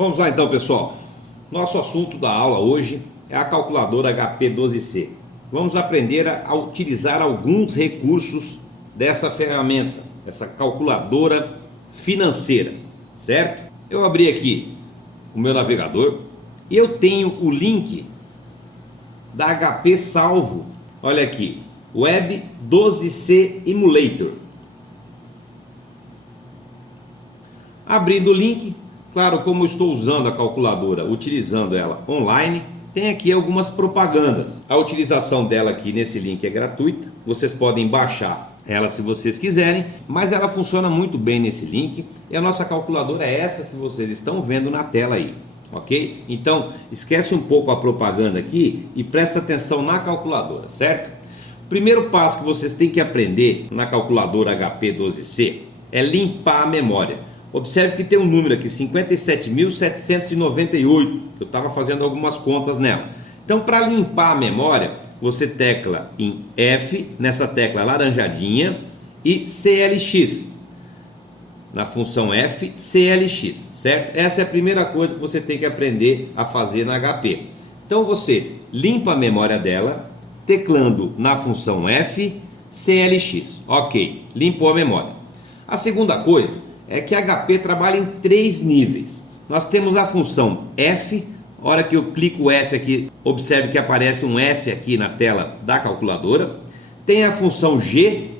Vamos lá então, pessoal. Nosso assunto da aula hoje é a calculadora HP12C. Vamos aprender a utilizar alguns recursos dessa ferramenta, essa calculadora financeira, certo? Eu abri aqui o meu navegador e eu tenho o link da HP salvo. Olha aqui, Web 12C Emulator. Abrindo o link, claro, como eu estou usando a calculadora, utilizando ela online, tem aqui algumas propagandas. A utilização dela aqui nesse link é gratuita, vocês podem baixar ela se vocês quiserem, mas ela funciona muito bem nesse link e a nossa calculadora é essa que vocês estão vendo na tela aí, ok? Então, esquece um pouco a propaganda aqui e presta atenção na calculadora, certo? O primeiro passo que vocês têm que aprender na calculadora HP12C é limpar a memória. Observe que tem um número aqui, 57.798. Eu estava fazendo algumas contas nela. Então, para limpar a memória, você tecla em F, nessa tecla laranjadinha, e CLX. Na função F, CLX, certo? Essa é a primeira coisa que você tem que aprender a fazer na HP. Então, você limpa a memória dela, teclando na função F, CLX. Ok, limpou a memória. A segunda coisa é que a HP trabalha em 3 níveis. Nós temos a função F. A hora que eu clico F aqui, observe que aparece um F aqui na tela da calculadora. Tem a função G.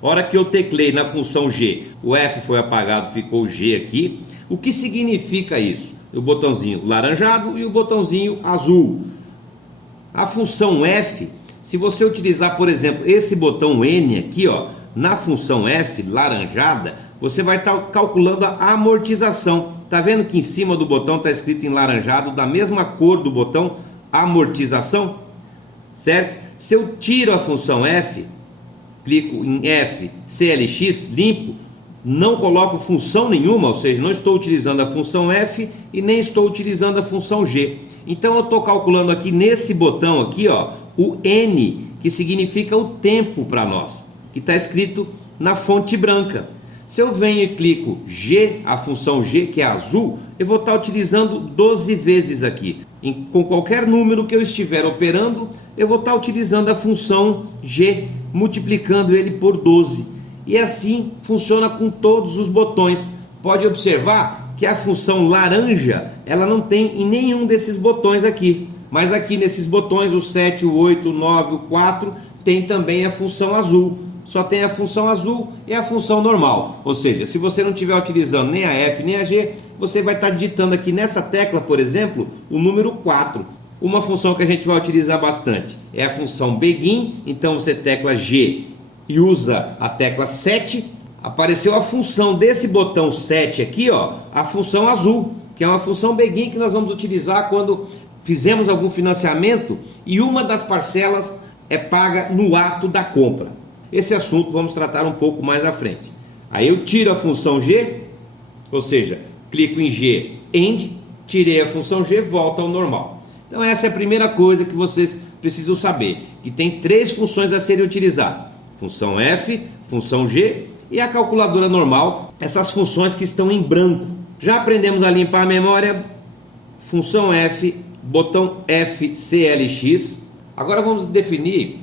A hora que eu teclei na função G, o F foi apagado, ficou G aqui. O que significa isso? O botãozinho laranjado e o botãozinho azul. A função F, se você utilizar, por exemplo, esse botão N aqui, ó, na função F laranjada, você vai estar calculando a amortização. Tá vendo que em cima do botão está escrito em laranjado, da mesma cor do botão amortização, certo? Se eu tiro a função F, clico em F, CLX, limpo, não coloco função nenhuma, ou seja, não estou utilizando a função F e nem estou utilizando a função G. Então eu estou calculando aqui nesse botão aqui, ó, o N, que significa o tempo para nós, que está escrito na fonte branca. Se eu venho e clico G, a função G, que é azul, eu vou estar utilizando 12 vezes aqui. Com qualquer número que eu estiver operando, eu vou estar utilizando a função G, multiplicando ele por 12. E assim funciona com todos os botões. Pode observar que a função laranja, ela não tem em nenhum desses botões aqui. Mas aqui nesses botões, o 7, o 8, o 9, o 4, tem também a função azul. Só tem a função azul e a função normal. Ou seja, se você não estiver utilizando nem a F nem a G, você vai estar digitando aqui nessa tecla, por exemplo, o número 4. Uma função que a gente vai utilizar bastante é a função begin. Então você tecla G e usa a tecla 7. Apareceu a função desse botão 7 aqui, ó, a função azul, que é uma função begin que nós vamos utilizar quando fizemos algum financiamento e uma das parcelas é paga no ato da compra. Esse assunto vamos tratar um pouco mais à frente. Aí eu tiro a função G, ou seja, clico em G, END, tirei a função G, volta ao normal. Então essa é a primeira coisa que vocês precisam saber, que tem 3 funções a serem utilizadas. Função F, função G e a calculadora normal, essas funções que estão em branco. Já aprendemos a limpar a memória, função F, botão F, CLX. Agora vamos definir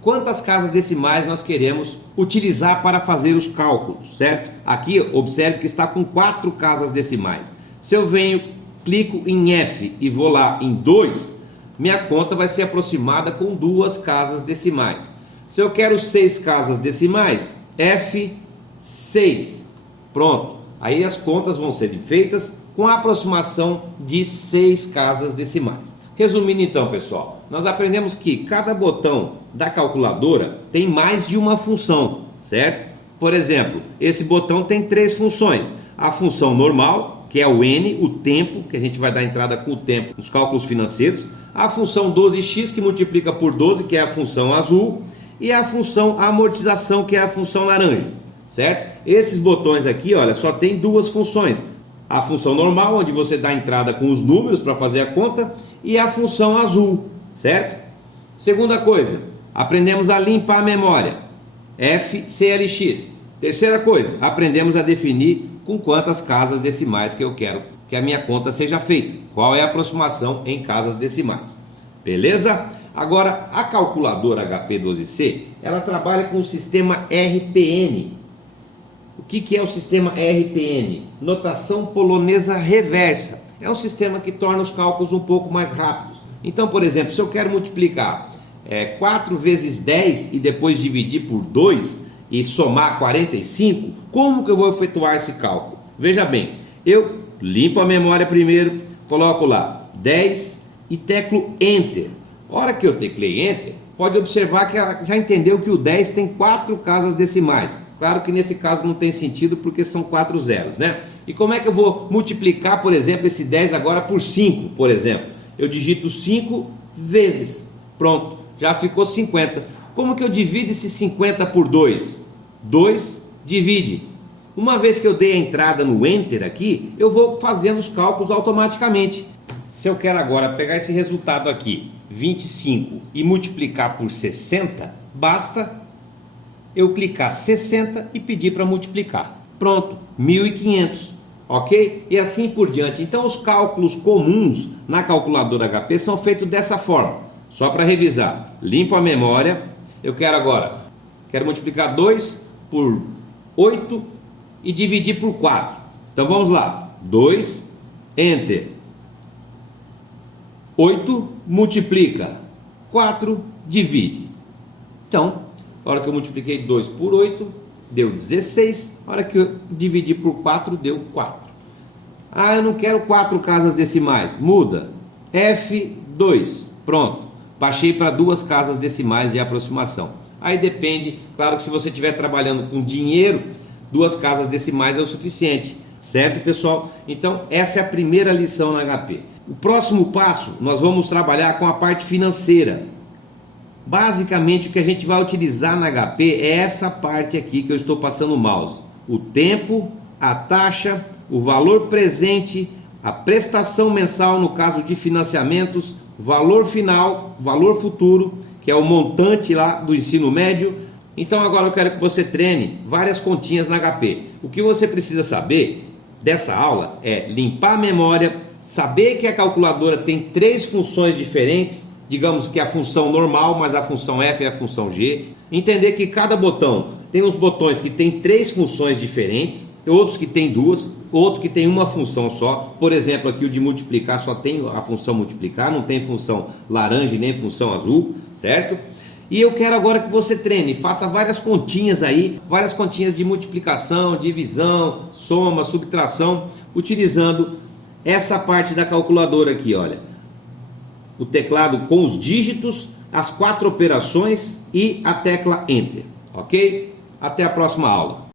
quantas casas decimais nós queremos utilizar para fazer os cálculos, certo? Aqui observe que está com 4 casas decimais. Se eu venho, clico em F e vou lá em 2, minha conta vai ser aproximada com 2 casas decimais. Se eu quero 6 casas decimais, F6. Pronto. Aí as contas vão ser feitas com a aproximação de 6 casas decimais. Resumindo então, pessoal, nós aprendemos que cada botão da calculadora tem mais de uma função, certo? Por exemplo, esse botão tem 3 funções. A função normal, que é o N, o tempo, que a gente vai dar entrada com o tempo nos cálculos financeiros. A função 12x, que multiplica por 12, que é a função azul. E a função amortização, que é a função laranja, certo? Esses botões aqui, olha, só tem 2 funções. A função normal, onde você dá entrada com os números para fazer a conta, e a função azul, certo? Segunda coisa, aprendemos a limpar a memória, FCLX. Terceira coisa, aprendemos a definir com quantas casas decimais que eu quero que a minha conta seja feita. Qual é a aproximação em casas decimais. Beleza? Agora, a calculadora HP12C, ela trabalha com o sistema RPN. O que é o sistema RPN? Notação polonesa reversa. É um sistema que torna os cálculos um pouco mais rápidos. Então, por exemplo, se eu quero multiplicar 4 vezes 10 e depois dividir por 2 e somar 45, como que eu vou efetuar esse cálculo? Veja bem, eu limpo a memória primeiro, coloco lá 10 e teclo Enter. A hora que eu teclei Enter, pode observar que ela já entendeu que o 10 tem 4 casas decimais. Claro que nesse caso não tem sentido porque são 4 zeros, né? E como é que eu vou multiplicar, por exemplo, esse 10 agora por 5, por exemplo? Eu digito 5 vezes. Pronto, já ficou 50. Como que eu divido esse 50 por 2? 2 divide. Uma vez que eu dei a entrada no Enter aqui, eu vou fazendo os cálculos automaticamente. Se eu quero agora pegar esse resultado aqui, 25, e multiplicar por 60, basta eu clicar 60 e pedir para multiplicar. Pronto, 1500, ok? E assim por diante. Então os cálculos comuns na calculadora HP são feitos dessa forma. Só para revisar, limpo a memória. Eu quero multiplicar 2 por 8 e dividir por 4. Então vamos lá, 2, Enter. 8 multiplica, 4 divide. Então, a hora que eu multipliquei 2 por 8, deu 16. A hora que eu dividi por 4, deu 4. Ah, eu não quero 4 casas decimais. Muda. F2. Pronto. Baixei para 2 casas decimais de aproximação. Aí depende, claro que se você estiver trabalhando com dinheiro, 2 casas decimais é o suficiente. Certo, pessoal? Então, essa é a primeira lição na HP. O próximo passo, nós vamos trabalhar com a parte financeira. Basicamente, o que a gente vai utilizar na HP é essa parte aqui que eu estou passando o mouse. O tempo, a taxa, o valor presente, a prestação mensal no caso de financiamentos, o valor final, o valor futuro, que é o montante lá do ensino médio. Então agora eu quero que você treine várias continhas na HP. O que você precisa saber dessa aula é limpar a memória, saber que a calculadora tem 3 funções diferentes, digamos que a função normal, mas a função F e a função G. Entender que cada botão tem uns botões que tem 3 funções diferentes, outros que tem 2, outro que tem uma função só. Por exemplo, aqui o de multiplicar só tem a função multiplicar, não tem função laranja e nem função azul, certo? E eu quero agora que você treine, faça várias continhas aí, várias continhas de multiplicação, divisão, soma, subtração, utilizando essa parte da calculadora aqui, olha. O teclado com os dígitos, as 4 operações e a tecla Enter, ok? Até a próxima aula.